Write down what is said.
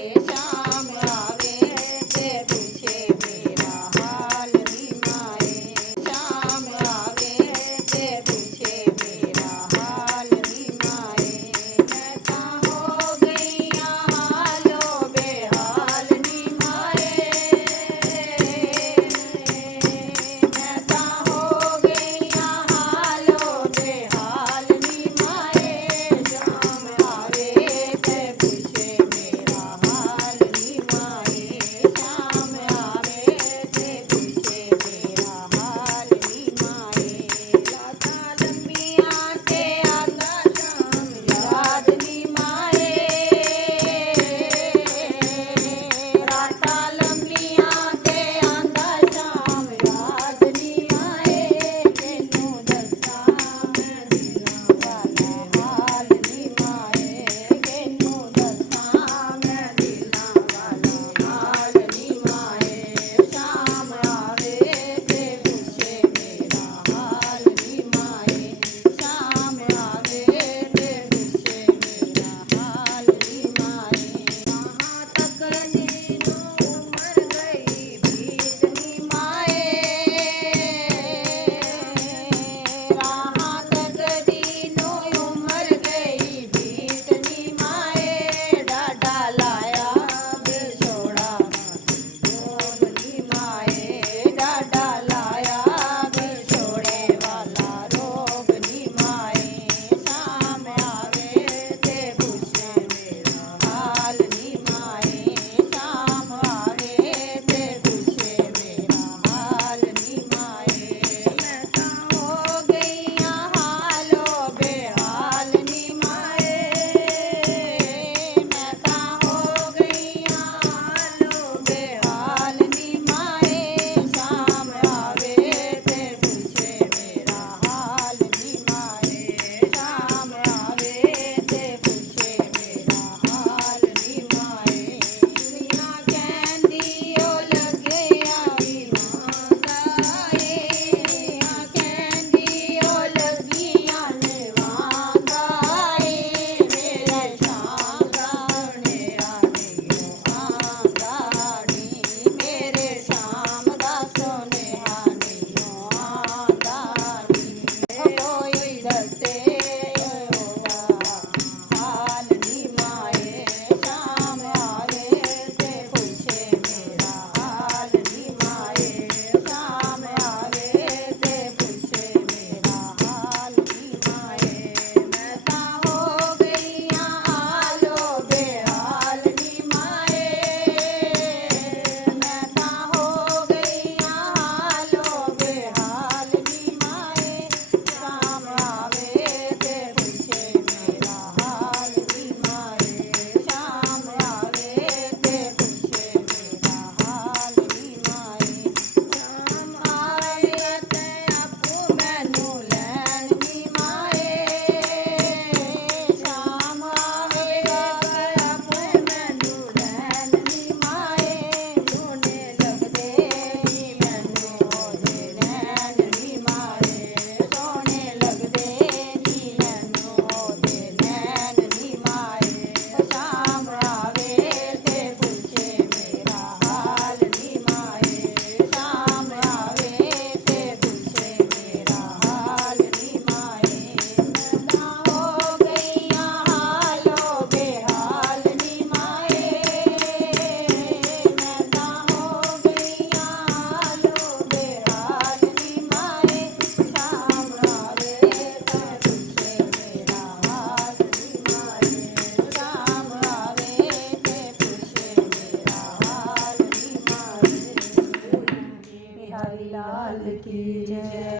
शाम आवे ते पूछे मेरा हाल नी माए। शाम आवे ते पूछे मेरा हाल नी माए। मैं तां हो गई हालो बेहाल नी माए। मैं तां हो गई हालो बेहाल नी माए। शाम आवे ते पूछे मेरा हाल नी माए। शाम आवे ते पूछे मेरा हाल नी माए। रातां लंबियां ते आंदा शाम याद नी माए। रातां लंबियां ते आंदा शाम याद नी माए। तैनूं दस्सां मैं दिलां वाला हाल नी माए। तैनूं दस्सां मैं दिलां वाला हाल नी माए। शाम आवे ते पूछे मेरा हाल नी माए। शाम आवे ते पूछे मेरा हाल नी माए। कहाँ तक नीनू उमर गई बीत नी माए। कहाँ तक नीनू उमर गई बीत नी माए। डाडा लाया बिछोड़ा रोग नी माए। डाडा लाया बिछोड़े वाला रोग नी माए। शाम आवे ते पूछे मेरा हाल नी माए। शाम आवे ते पूछे मेरा हाल नी माए। मैं तां हो गई हालो बेहाल नी माए। मैं तां हो गई हालो बेहाल नी माए। शाम आवे ते पूछे मेरा हाल नी माए। शाम आवे ते पूछे मेरा हाल नी माए। दुनिया कहंदी ओ लगे आई वांगाए। दुनिया कहंदी ओ लगियां ने वांगाए। मेरे शाम दा सुनेहा नहीं आंदा नी। मेरे शाम दा सुनेहा नहीं आंदा नी। कोई दसे ओदा हाल नी माए। शाम आवे ते पूछे मेरा हाल नी माए। शाम आवे ते पूछे मेरा हाल नी माए। मैं तां हो गई हालो बेहाल नी माए। मैं तां हो गई हालो बेहाल नी माए। शाम आवे ते पूछे मेरा हाल नी माए। शाम आवे ते पूछे मेरा हाल नी माए। शाम आवे ते आपू मैनू लैन नी माए। शाम आवेगा ते आपू मैनू लैन नी माए। सोने लगदे नी मैनू ओदे नैन नी माए। सोने लगदे नी मैनू ओदे नैन नी माए। शाम आवे ते पूछे मेरा हाल नी माए। शाम आवे ते पूछे मेरा हाल नी माए। मैं तां हो गई हालो बेहाल नी माए। मैं तां हो गई हालो बेहाल नी माए। शाम आवे ते पूछे मेरा हाल नी माए। शाम आवे ते पूछे मेरा हाल नी माए। बिहारी लाल की जय।